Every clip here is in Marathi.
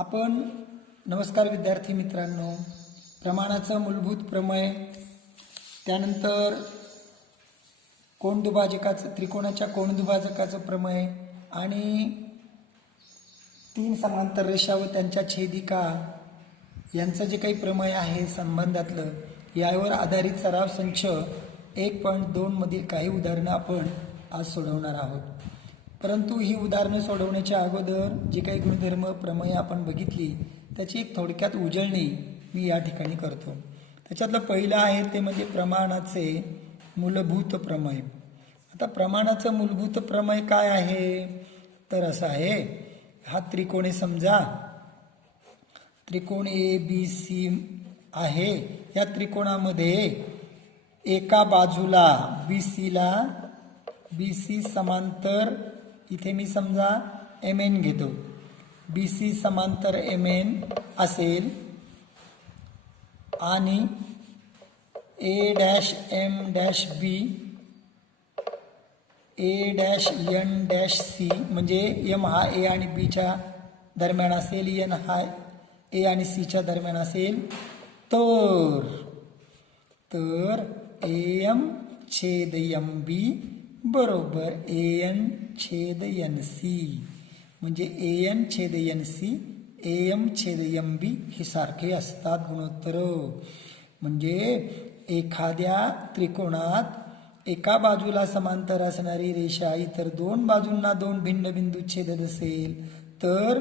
आपण नमस्कार विद्यार्थी मित्रांनो, प्रमाणाचं मूलभूत प्रमेय, त्यानंतर कोनदुभाजकाचं त्रिकोणाच्या कोनदुभाजकाचं प्रमेय आणि तीन समांतर रेषा व त्यांच्या छेदिका यांचं जे काही प्रमेय आहे संबंधातलं, यावर आधारित सराव संच 1.2 मधील काही उदाहरणं आपण आज सोडवणार आहोत. परंतु ही उदाहरणं सोडवण्याच्या अगोदर जे काही गुणधर्म प्रमेय आपण बघितली त्याची एक थोडक्यात उजळणी मी या ठिकाणी करतो. त्याच्यातलं पहिलं आहे ते म्हणजे प्रमाणाचे मूलभूत प्रमेय. आता प्रमाणाचं मूलभूत प्रमेय काय आहे तर असं आहे, हा त्रिकोण आहे समजा, त्रिकोण ABC आहे. या त्रिकोणामध्ये एका बाजूला BC समांतर, इथे मी समजा MN घेतो, BC समांतर MN असेल आणि A'(M') B A'(N') C म्हणजे M हा A आणि B च्या दरम्यान असेल, N हा A आणि C च्या दरम्यान असेल, तर AM/MB बरोबर AN/NC म्हणजे AN/NC AM/MB हे सारखे असतात गुणोत्तर. म्हणजे एखाद्या त्रिकोणात एका बाजूला समांतर असणारी रेषा इतर दोन बाजूंना दोन भिन्न बिंदू छेदत असेल तर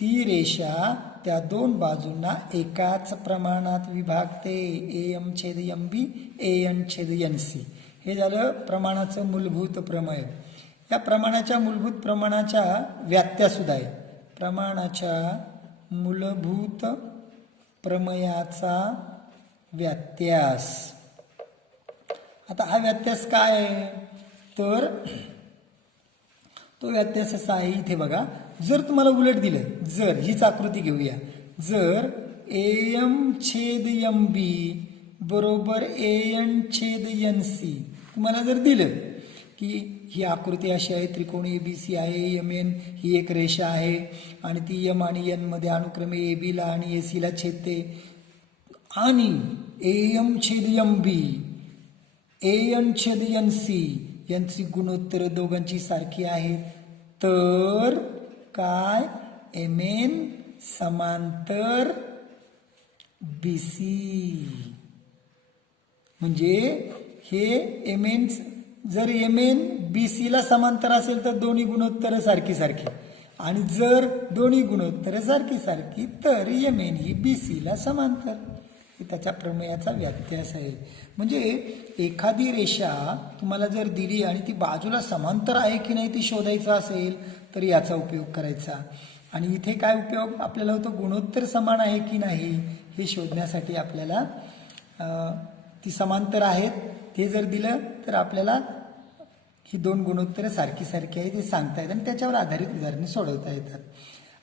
ती रेषा त्या दोन बाजूंना एकाच प्रमाणात विभागते, AM/MB AN/NC. हे झालं प्रमाणाचं मूलभूत प्रमेय. या प्रमाणाच्या मूलभूत प्रमाणाच्या व्याख्या सुद्धा आहे. प्रमाणाच्या मूलभूत प्रमेयाचा व्यत्यास. आता हा व्यत्यास काय आहे तर तो व्यत्यास असा आहे, इथे बघा, जर तुम्हाला उलट दिलं, जर हीच आकृती घेऊया, जर AM/MB बरोबर AN/NC तुम्हाला जर दिलं की ही आकृती अशी आहे, त्रिकोण ABC आहे, MN ही एक रेषा आहे आणि ती M आणि N मध्ये अनुक्रमे AB ला आणि AC ला छेदते आणि AM/MB AN/NC यांची गुणोत्तर दोघांची सारखी आहेत, तर काय MN समांतर BC. म्हणजे हे MN जर MN BC ला समांतर असेल तर दोन्ही गुणोत्तर सारखी आणि जर दोन्ही गुणोत्तर सारखी तर MN ही BC ला समांतर. हे त्याच्या प्रमेयाचा व्यत्यास आहे. म्हणजे एखादी रेषा तुम्हाला जर दिली आणि ती बाजूला समांतर आहे की नाही ती शोधायचं असेल तर याचा उपयोग करायचा. आणि इथे काय उपयोग आपल्याला होतो, गुणोत्तर समान आहे की नाही हे शोधण्यासाठी आपल्याला ती समांतर आहेत ते जर दिलं तर आपल्याला ही दोन गुणोत्तरं सारखी आहे ते सांगता येतात आणि त्याच्यावर आधारित उदाहरणे सोडवता येतात.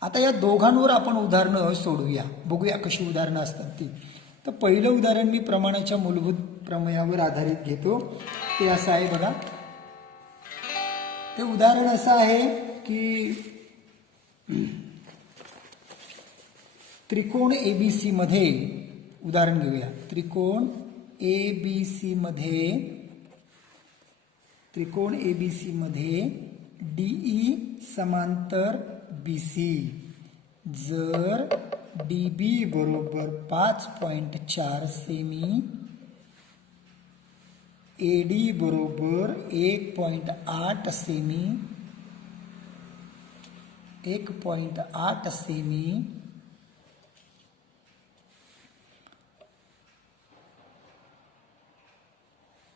आता या दोघांवर आपण उदाहरणं सोडवूया, बघूया कशी उदाहरणं असतात ती. तर पहिलं उदाहरण मी प्रमाणाच्या मूलभूत प्रमेयावर आधारित घेतो. ते असं आहे बघा, ते उदाहरण असं आहे की त्रिकोण ABC मध्ये, उदाहरण घेऊया, त्रिकोण ABC मध्ये DE समांतर BC. जर DB बरोबर 5.4 सेमी, AD बरोबर 1.8 सेमी,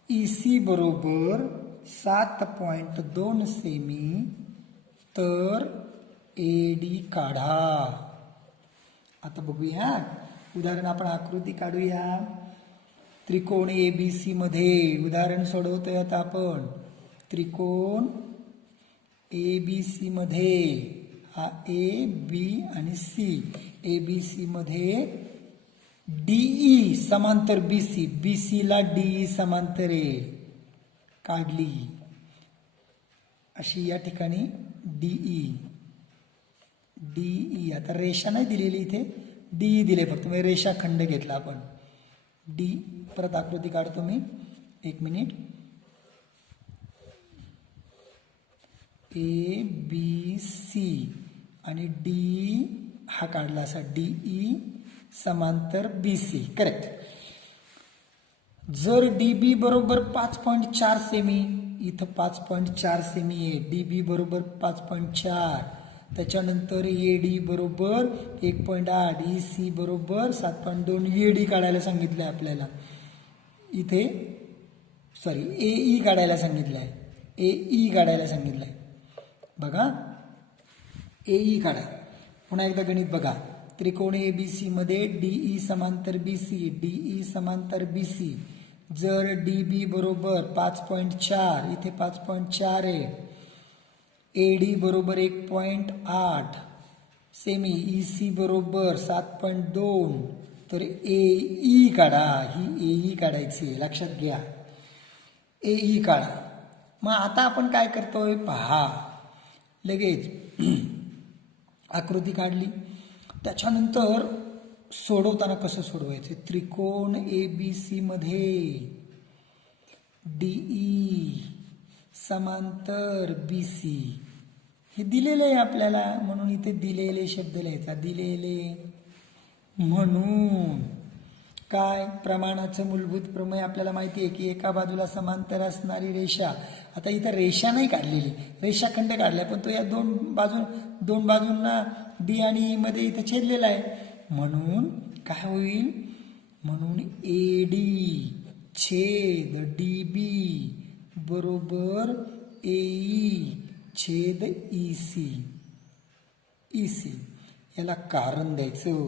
EC बरोबर 7.2 सेमी, तर AD काढा. आता बघूया उदाहरण, आपण आकृती काढूया. त्रिकोण ABC मध्ये उदाहरण सोडवतोय आता आपण. त्रिकोण ABC मध्ये हा A, B आणि C. ABC मध्ये DE समांतर BC, BC ला DE समांतर आहे, काढली अशी या ठिकाणी DE DE. आता रेषा नाही दिलेली इथे, DE दिले फक्त, म्हणजे रेषाखंड घेतला आपण. D परत आकृती काढतो मी, 1 मिनिट. ABC आणि D हा काढला असा, DE समांतर BC. करेक्ट. जर DB बरोबर 5.4 सेमी, इथं 5.4 सेमी आहे, DB बरोबर 5.4, त्याच्यानंतर AD बरोबर 1.8, EC बरोबर 7.2, AD काढायला सांगितलं आहे आपल्याला इथे, सॉरी AE काढायला सांगितलं आहे, AE काढायला सांगितलं आहे. बघा AE काढा. पुन्हा एकदा गणित बघा. त्रिकोण ABC मध्ये DE समांतर BC, DE समांतर BC. जर DB बरोबर 5.4, इथे 5.4 आहे, AD बरोबर 1.8 सेमी, EC बरोबर 7.2, तर AE काढा. ही AE काढायची, लक्षात घ्या. AE काढा. मग आता आपण काय करतोय पहा, लगेच आकृती काढली, त्याच्यानंतर सोडवताना कसं सोडवायचं. त्रिकोण ABC मध्ये DE समांतर BC हे दिलेले आहे आपल्याला, म्हणून इथे दिलेले शब्द लिहायचा. दिलेले म्हणून काय, प्रमाणाचं मूलभूत प्रमेय आपल्याला माहिती आहे की एका बाजूला समांतर असणारी रेषा. आता इथं रेषा नाही काढलेली, रेषाखंड काढलाय, पण तो या दोन बाजूंना D आणि E मध्ये इथं छेदलेला आहे. म्हणून काय होईल, म्हणून AD छेद DB बरोबर AE छेद EC. याला कारण द्यायचं,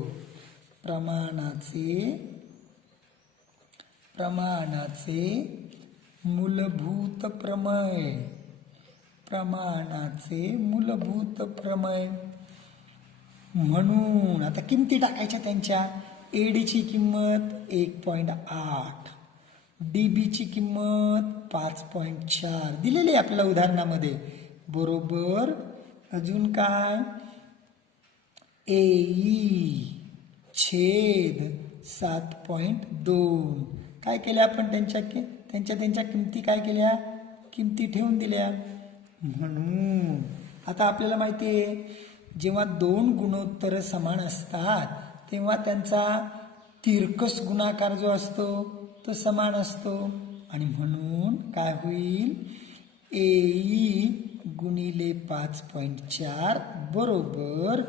प्रमाणाचे मूलभूत प्रमेय. म्हणून आता किमती टाकायच्या त्यांच्या. AD ची किंमत 1.8, DB ची किंमत 5.4 दिलेली आपल्याला उदाहरणामध्ये, बरोबर अजून काय, AE छेद 7.2. काय केलं आपण, त्यांच्या किमती काय केल्या, किमती ठेवून दिल्या. म्हणून आता आपल्याला माहिती आहे, जेव्हा दोन गुणोत्तर समान असतात तेव्हा त्यांचा तिरकस गुणाकार जो असतो तो समान असतो, आणि म्हणून काय होईल, AE गुणिले 5.4 बरोबर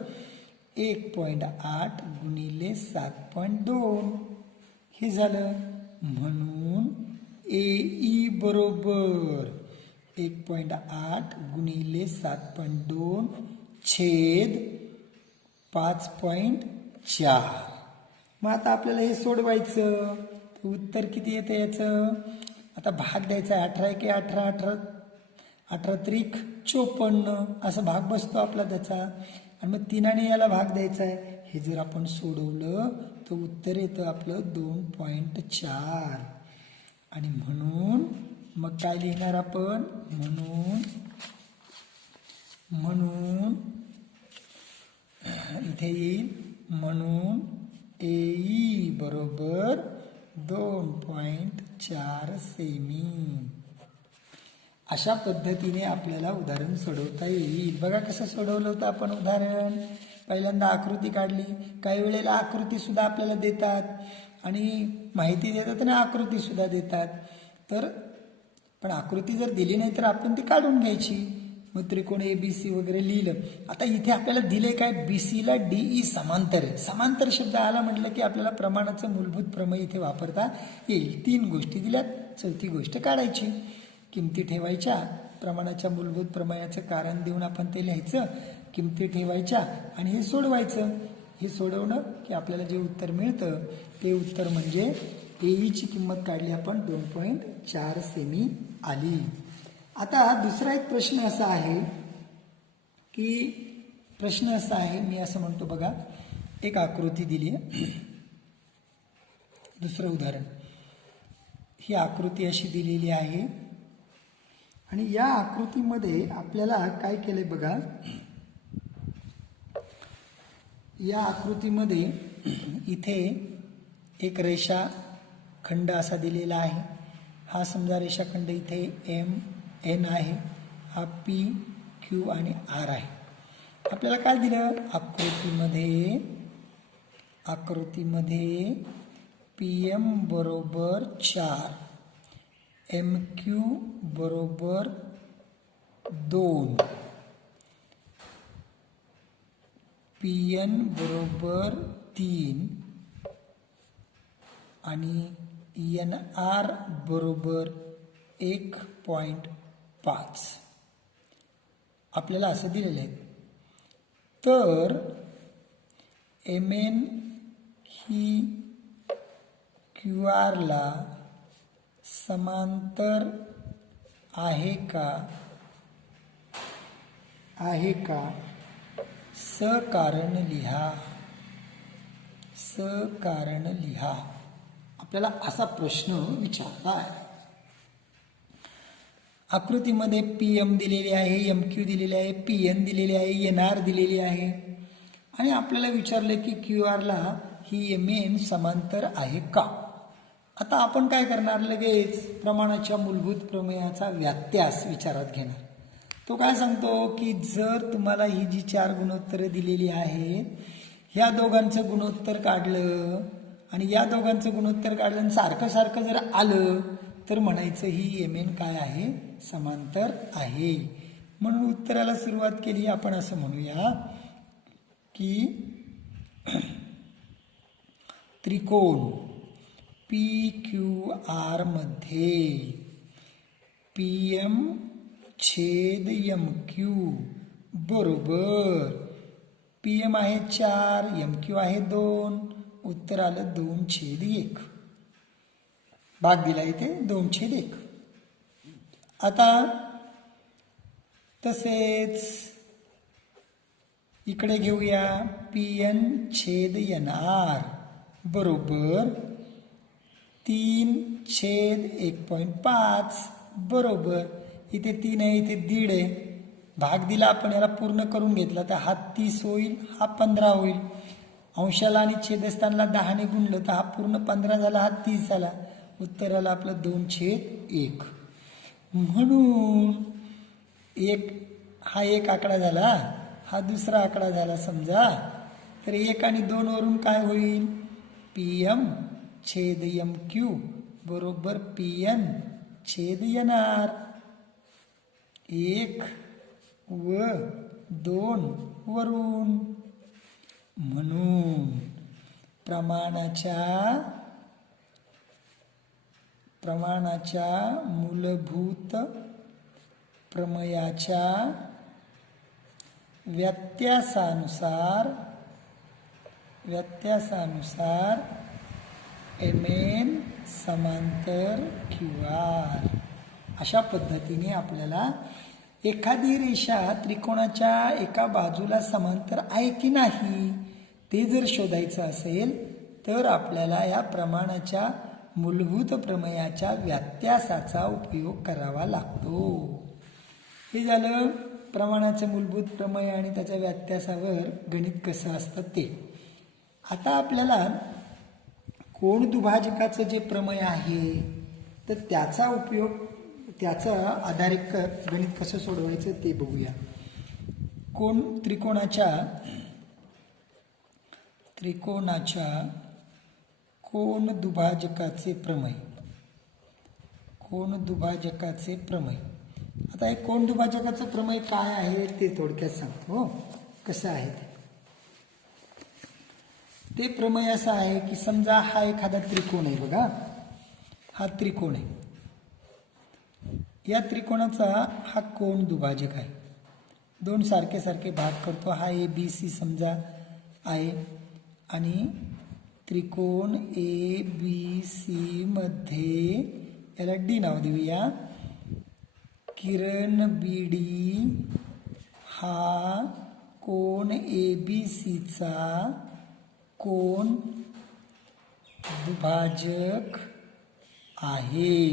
1.8 गुणिले 7.2 हे झालं. म्हणून AE बरोबर 1.8 गुणिले 7.2 छेद 5.4. मग आता आपल्याला हे सोडवायचं, उत्तर किती येतं याचं. आता भाग द्यायचा, 18 की 18, 18 त्रिक 54 असा भाग बसतो आपला त्याचा, आणि मग 3 याला भाग द्यायचा आहे. हे जर आपण सोडवलं तर उत्तर येतं आपलं 2.4. आणि म्हणून मग काय लिहिणार आपण, म्हणून इथे येईल, म्हणून AE बरोबर 2.4 सेमी. अशा पद्धतीने आपल्याला उदाहरण सोडवता येईल. बघा कसं सोडवलं होतं आपण उदाहरण. पहिल्यांदा आकृती काढली. काही वेळेला आकृती सुद्धा आपल्याला देतात आणि माहिती देतात आणि आकृती सुद्धा देतात. तर पण आकृती जर दिली नाही तर आपण ती काढून घ्यायची. मग त्रिकोण ABC वगैरे लिहिलं. आता इथे आपल्याला दिले काय, BC ला DE समांतर आहे. समांतर शब्द आला म्हटलं की आपल्याला प्रमाणाचं मूलभूत प्रमेय इथे वापरता येईल. 3 गोष्टी दिल्यात, चौथी गोष्ट काढायची. किमती ठेवायच्या, प्रमाणाच्या मूलभूत प्रमेयाचं कारण देऊन आपण ते लिहायचं, किमती ठेवायच्या आणि हे सोडवायचं. हे सोडवणं की आपल्याला जे उत्तर मिळतं ते उत्तर म्हणजे AE ची किंमत काढली आपण 2.4 सेमी आली. आता दुसरा एक प्रश्न असा आहे मी असं म्हणतो बघा, एक आकृती दिली आहे. दुसरं उदाहरण, ही आकृती अशी दिलेली आहे आणि या आकृतीमध्ये आपल्याला काय केलंय बघा, या आकृतीमध्ये इथे एक रेषाखंड असा दिलेला आहे. हा समजा रेषाखंड इथे MN आहे, हा PQ आणि R आहे. आपल्याला काय दिलं आकृतीमध्ये PM बरोबर 4, MQ बरोबर 2, PN बरोबर 3 आणि NR बरोबर 1.5 आपल्याला असं दिलेलं आहे. तर MN ही QR ला समांतर आहे का सकारण लिहा. आपल्याला असा प्रश्न विचारला आहे. आकृतीमध्ये PM दिलेली आहे, MQ दिलेली आहे, PN दिलेली आहे, NR दिलेली आहे आणि आपल्याला विचारले की QR ला ही MN समांतर आहे का. आता आपण काय करणार, लगेच प्रमाणाच्या मूलभूत प्रमेयाचा व्यत्यास विचारात घेणार. तो काय सांगतो की जर तुम्हाला ही जी 4 गुणोत्तरे दिलेली आहेत, ह्या दोघांचं गुणोत्तर काढलं आणि या दोघांचं गुणोत्तर काढलं आणि सारखं सारखं जर आलं तर म्हणायचं ही MN काय आहे, समांतर आहे. म्हणून उत्तराला सुरुवात केली. आपण असं म्हणूया की त्रिकोण PQR मध्ये PM छेद MQ बरोबर PM आहे 4, MQ आहे 2, उत्तर आलं 2/1. भाग दिला इथे 2/1. आता तसेच इकडे घेऊया PN छेद NR बरोबर 3/1.5 बरोबर. इथे 3 आहे, इथे 1.5 आहे. भाग दिला आपण, याला पूर्ण करून घेतला तर हा 30 होईल, हा 15 होईल. अंशाला आणि छेदस्थानला 10 ने गुणलं तर हा पूर्ण 15 झाला, हा 30 झाला. उत्तराला आपलं 2/1. म्हणून हा एक आकडा झाला, हा दुसरा आकडा झाला समजा. तर 1 आणि 2 वरून काय होईल, PM छेद MQ बरोबर PN छेद NR. 1 व 2 वरून. म्हणून प्रमाणाच्या मूलभूत प्रमेयाच्या व्यत्यासानुसार MN समांतर QR. अशा पद्धतीने आपल्याला एखादी रेषा त्रिकोणाच्या एका बाजूला समांतर आहे की नाही ते जर शोधायचं असेल तर आपल्याला या प्रमाणाच्या मूलभूत प्रमेयाच्या व्यत्यासाचा उपयोग करावा लागतो. हे झालं प्रमाणाचे मूलभूत प्रमेय आणि त्याच्या व्यत्यासावर गणित कसं असतं ते. आता आपल्याला कोन दुभाजकाचं जे प्रमेय आहे तर त्याचा आधारित गणित कसं सोडवायचं ते बघूया. त्रिकोणाच्या कोन दुभाजकाचे प्रमेय. आता हे कोन दुभाजकाचं प्रमेय काय आहे ते थोडक्यात सांगतो. कसं आहे ते प्रमेय असं आहे की समजा हा एखादा त्रिकोण आहे, बघा हा त्रिकोण आहे. या त्रिकोणाचा हा कोन दुभाजक आहे. 2 सारखे सारखे भाग करतो. हा ABC समजा आहे आणि त्रिकोण ABC मध्ये याला D नाव देऊया. किरण BD हा कोन ABCचा कोन दुभाजक आहे.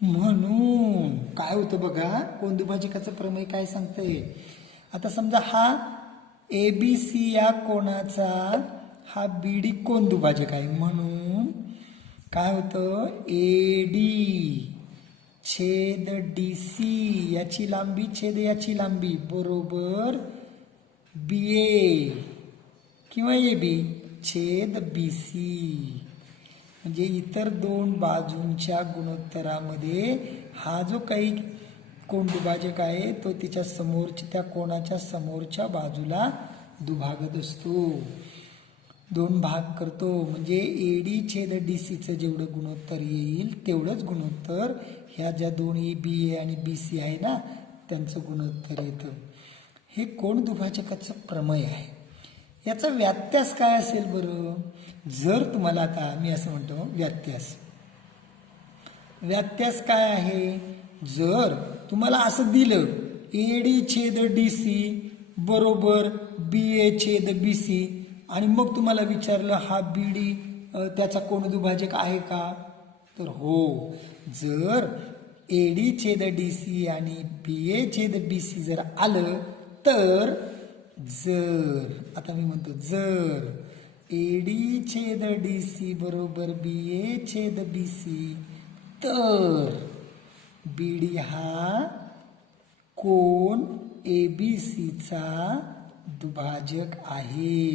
म्हणून काय होतं बघा, कोन दुभाजकाचं प्रमेय काय सांगतंय. आता समजा हा ABC या कोणाचा हा BD कोण दुभाजक आहे, म्हणून काय होतं AD छेद DC याची लांबी छेद याची लांबी बरोबर BA किंवा AB छेद BC. म्हणजे इतर दोन बाजूंच्या गुणोत्तरामध्ये हा जो काही कोण दुभाजक आहे तो तिच्या समोरच्या त्या कोणाच्या समोरच्या बाजूला दुभागत असतो, दोन भाग करतो. म्हणजे AD छेद DCचं जेवढं गुणोत्तर येईल तेवढंच गुणोत्तर ह्या ज्या दोन्ही BA आणि BC आहे ना त्यांचं गुणोत्तर येतं. हे कोण दुभाजकाचं प्रमेय आहे. याचा व्यत्यास काय असेल बरं. जर तुम्हाला आता मी असं म्हणतो व्यत्यास काय आहे. जर तुम्हाला असं दिलं AD छेद DC बरोबर BA छेद BC आणि मग तुम्हाला विचारलं हा BD त्याचा कोण दुभाजक आहे का, तर हो. जर AD छेद DC आणि BA छेद BC जर आलं तर जर आता मी म्हणतो जर AD छेद DC बरोबर BA छेद BC तर BD हा कोण ABCचा दुभाजक आहे.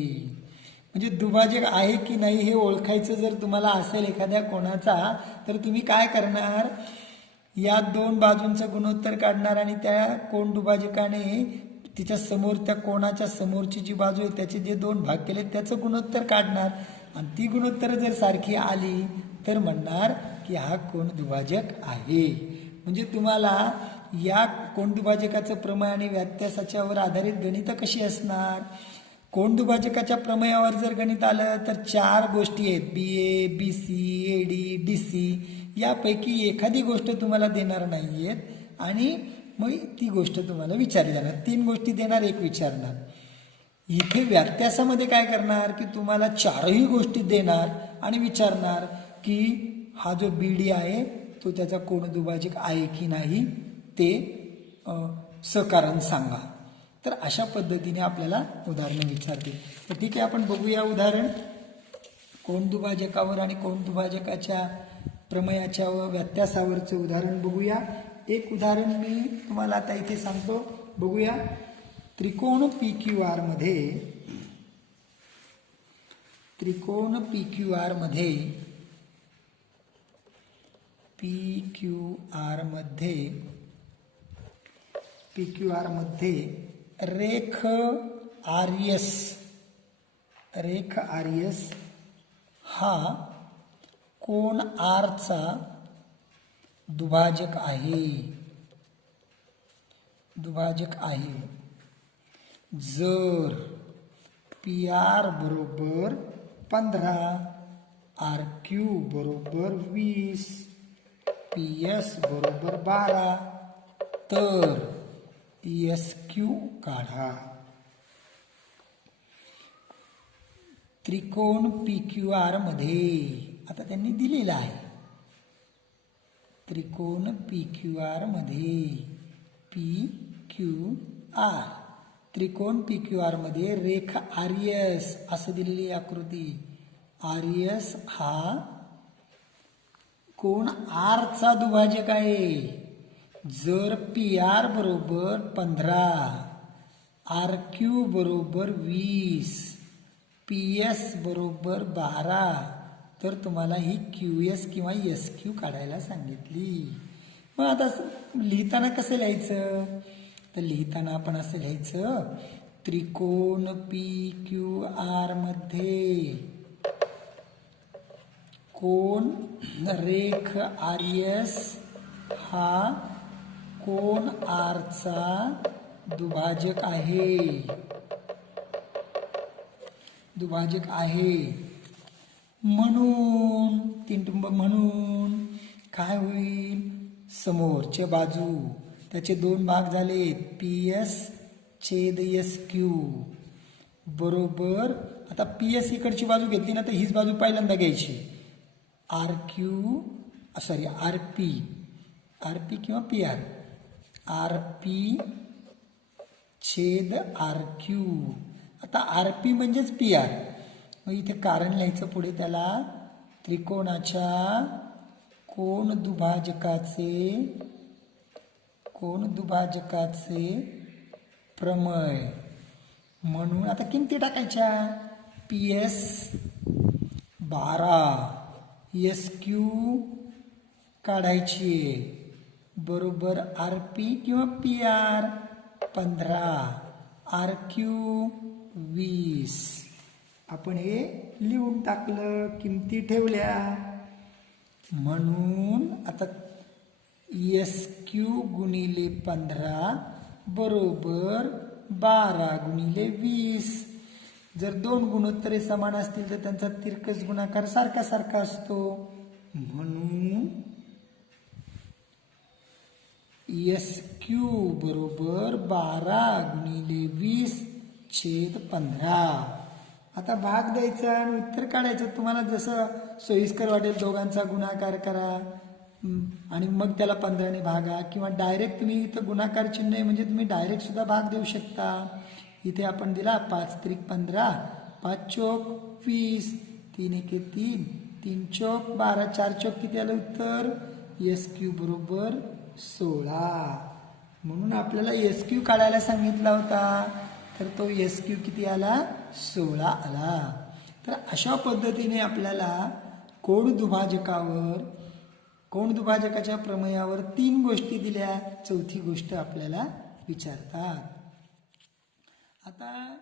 म्हणजे दुभाजक आहे की नाही हे ओळखायचं जर तुम्हाला असेल एखाद्या कोणाचा तर तुम्ही काय करणार, या दोन बाजूंचं गुणोत्तर काढणार आणि त्या कोण दुभाजकाने तिच्या समोर त्या कोणाच्या समोरची जी बाजू आहे त्याचे जे दोन भाग केले त्याचं गुणोत्तर काढणार आणि ती गुणोत्तर जर सारखी आली तर म्हणणार की हा कोण दुभाजक आहे. म्हणजे तुम्हाला या कोण दुभाजकाचं प्रमेय आणि व्यत्यासाच्यावर आधारित गणितं कशी असणार. कोण दुभाजकाच्या प्रमेयावर जर गणित आलं तर चार गोष्टी आहेत, BA BC AD DC यापैकी एखादी गोष्ट तुम्हाला देणार नाही आहेत आणि मग ती गोष्ट तुम्हाला विचारली जाणार. तीन गोष्टी देणार, एक विचारणार. इथे व्यत्यासामध्ये काय करणार की तुम्हाला चारही गोष्टी देणार आणि विचारणार की हा जो BD आहे तो त्याचा कोण दुभाजक आहे की नाही ते सकारण सांगा. तर अशा पद्धतीने आपल्याला उदाहरणं विचारतील. तर ठीक आहे, आपण बघूया उदाहरण. कोण दुभाजकावर आणि कोण दुभाजकाच्या प्रमेयाच्या व व्यत्यासावरचं उदाहरण बघूया. एक उदाहरण मी तुम्हाला आता इथे सांगतो, बघूया. त्रिकोण PQR मध्ये रेख आर्यस हा कोण R चा दुभाजक आहे. जर PR बरोबर 15, RQ बरोबर 20, PS बरोबर 12 तर SQ काढा. त्रिकोण PQR मध्ये आता त्यांनी दिलेला आहे. त्रिकोण PQR मध्ये PQR त्रिकोण PQR मध्ये रेखा आर्यस असं दिलेली आकृती. आर्यस हा कोण R चा दुभाजक आहे. जर PR बरोबर 15, RQ बरोबर 20, PS बरोबर 12 तर तुम्हाला ही QS किंवा SQ काढायला सांगितली. मग आता लिहिताना कसं लिहायचं, तर लिहिताना आपण असं लिहायचं, त्रिकोण PQR मध्ये कोण रेख आर्यस हा कोण R चा दुभाजक आहे. म्हणून म्हणून काय होईल, समोरच्या बाजू त्याचे दोन भाग झाले PS छेद SQ बरोबर. आता PS इकडची बाजू घेतली ना तर हीच बाजू पहिल्यांदा घ्यायची. RP किंवा PR RP छेद RQ आता आर पी म्हणजेच पी आर. मग इथे कारण लिहायचं पुढे त्याला. त्रिकोणाच्या कोण दुभाजकाचे प्रमेय म्हणून आता किमती टाकायच्या. पी एस 12 एस क्यू काढायची बरोबर आर पी किंवा पी आर 15 आर क्यू 20. आपण हे लिहून टाकलं, किमती ठेवल्या. म्हणून आता एस क्यू गुणिले 15 बरोबर 12 गुणिले 20. जर दोन गुणोत्तरे समान असतील तर त्यांचा तिरकस गुणाकार सारखा सारखा असतो. म्हणून एस क्यू बरोबर 12 गुणिले 20/15. आता भाग द्यायचा आणि उत्तर काढायचं. तुम्हाला जसं सोयीस्कर वाटेल दोघांचा गुणाकार करा आणि मग त्याला 15ने भागा, किंवा डायरेक्ट तुम्ही इथं गुणाकार चिन्ह आहे म्हणजे तुम्ही डायरेक्ट सुद्धा भाग देऊ शकता. इथे आपण दिला 5 त्रिक 15, 5 चोक 20, 3 एके 3, 3 चोक 12, 4 चोक किती आलं उत्तर? एस क्यू बरोबर 16. म्हणून आपल्याला एस क्यू काढायला सांगितला होता, तर तो एस क्यू किती आला? 16 आला. तर अशा पद्धतीने आपल्याला कोण दुभाजकाच्या प्रमेयावर 3 गोष्टी दिल्या, चौथी गोष्ट आपल्याला विचारतात. आता